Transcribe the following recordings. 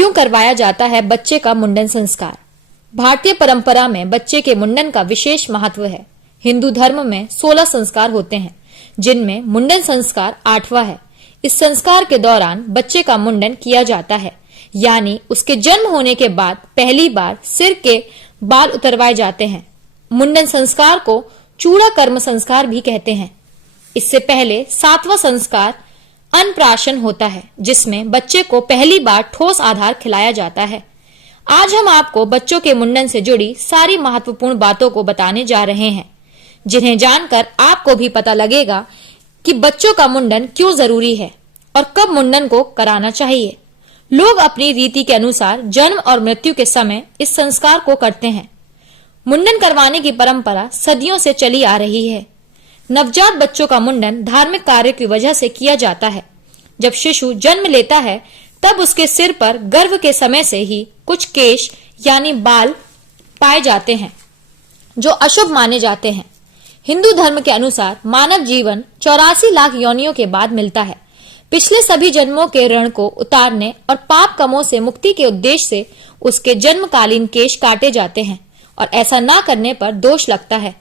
क्यों करवाया जाता है बच्चे का मुंडन संस्कार? भारतीय परंपरा में बच्चे के मुंडन का विशेष महत्व है। हिंदू धर्म में 16 संस्कार होते हैं, जिनमें मुंडन संस्कार 8वां है। इस संस्कार के दौरान बच्चे का मुंडन किया जाता है, यानी उसके जन्म होने के बाद पहली बार सिर के बाल उतरवाए जाते हैं। मुंडन संस्कार को चूड़ा कर्म संस्कार भी कहते हैं। इससे पहले 7वां संस्कार अन्नप्राशन होता है, जिसमें बच्चे को पहली बार ठोस आहार खिलाया जाता है। आज हम आपको बच्चों के मुंडन से जुड़ी सारी महत्वपूर्ण बातों को बताने जा रहे हैं, जिन्हें जानकर आपको भी पता लगेगा कि बच्चों का मुंडन क्यों जरूरी है और कब मुंडन को कराना चाहिए। लोग अपनी रीति के अनुसार जन्म और मृत्यु के समय इस संस्कार को करते हैं। मुंडन करवाने की परंपरा सदियों से चली आ रही है। नवजात बच्चों का मुंडन धार्मिक कार्य की वजह से किया जाता है। जब शिशु जन्म लेता है तब उसके सिर पर गर्भ के समय से ही कुछ केश यानी बाल पाए जाते हैं, जो अशुभ माने जाते हैं। हिंदू धर्म के अनुसार मानव जीवन 84 लाख योनियों के बाद मिलता है। पिछले सभी जन्मों के ऋण को उतारने और पाप कमों से मुक्ति के उद्देश्य से उसके जन्मकालीन केश काटे जाते हैं और ऐसा ना करने पर दोष लगता है।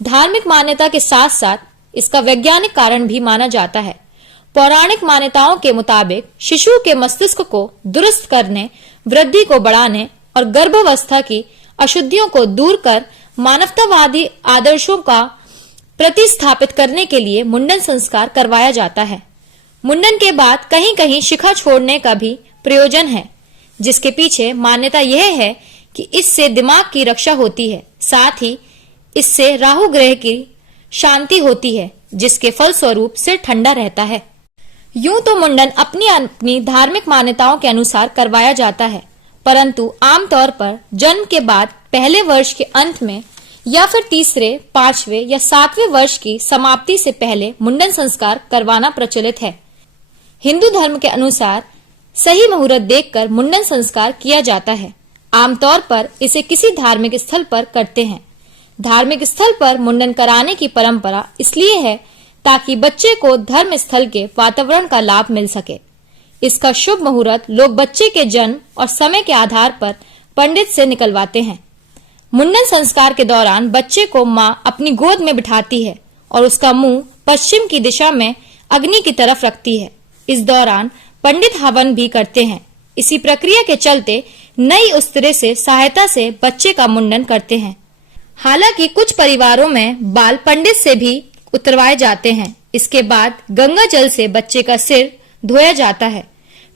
धार्मिक मान्यता के साथ साथ इसका वैज्ञानिक कारण भी माना जाता है। पौराणिक मान्यताओं के मुताबिक शिशु के मस्तिष्क को दुरुस्त करने, वृद्धि को बढ़ाने और गर्भावस्था की अशुद्धियों को दूर कर मानवतावादी आदर्शों का प्रतिस्थापित करने के लिए मुंडन संस्कार करवाया जाता है। मुंडन के बाद कहीं कहीं शिखा छोड़ने का भी प्रयोजन है, जिसके पीछे मान्यता यह है कि इससे दिमाग की रक्षा होती है। साथ ही इससे राहु ग्रह की शांति होती है, जिसके फलस्वरूप सिर ठंडा रहता है। यूं तो मुंडन अपनी अपनी धार्मिक मान्यताओं के अनुसार करवाया जाता है, परंतु आमतौर पर जन्म के बाद पहले वर्ष के अंत में या फिर तीसरे, 5वें या 7वें वर्ष की समाप्ति से पहले मुंडन संस्कार करवाना प्रचलित है। हिंदू धर्म के अनुसार सही मुहूर्त देखकर मुंडन संस्कार किया जाता है। आमतौर पर इसे किसी धार्मिक स्थल पर करते हैं। धार्मिक स्थल पर मुंडन कराने की परंपरा इसलिए है ताकि बच्चे को धर्म स्थल के वातावरण का लाभ मिल सके। इसका शुभ मुहूर्त लोग बच्चे के जन्म और समय के आधार पर पंडित से निकलवाते हैं। मुंडन संस्कार के दौरान बच्चे को मां अपनी गोद में बिठाती है और उसका मुंह पश्चिम की दिशा में अग्नि की तरफ रखती है। इस दौरान पंडित हवन भी करते हैं। इसी प्रक्रिया के चलते नई उस्तरे से सहायता से बच्चे का मुंडन करते हैं। हालांकि कुछ परिवारों में बाल पंडित से भी उतरवाए जाते हैं। इसके बाद गंगा जल से बच्चे का सिर धोया जाता है।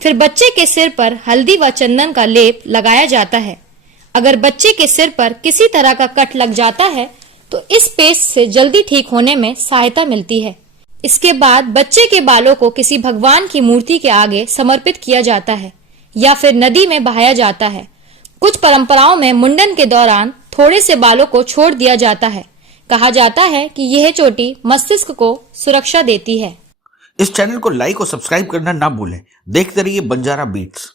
फिर बच्चे के सिर पर हल्दी व चंदन का लेप लगाया जाता है। अगर बच्चे के सिर पर किसी तरह का कट लग जाता है तो इस पेस्ट से जल्दी ठीक होने में सहायता मिलती है। इसके बाद बच्चे के बालों को किसी भगवान की मूर्ति के आगे समर्पित किया जाता है या फिर नदी में बहाया जाता है। कुछ परंपराओं में मुंडन के दौरान थोड़े से बालों को छोड़ दिया जाता है। कहा जाता है कि यह चोटी मस्तिष्क को सुरक्षा देती है। इस चैनल को लाइक और सब्सक्राइब करना ना भूलें। देखते रहिए बंजारा बीट्स।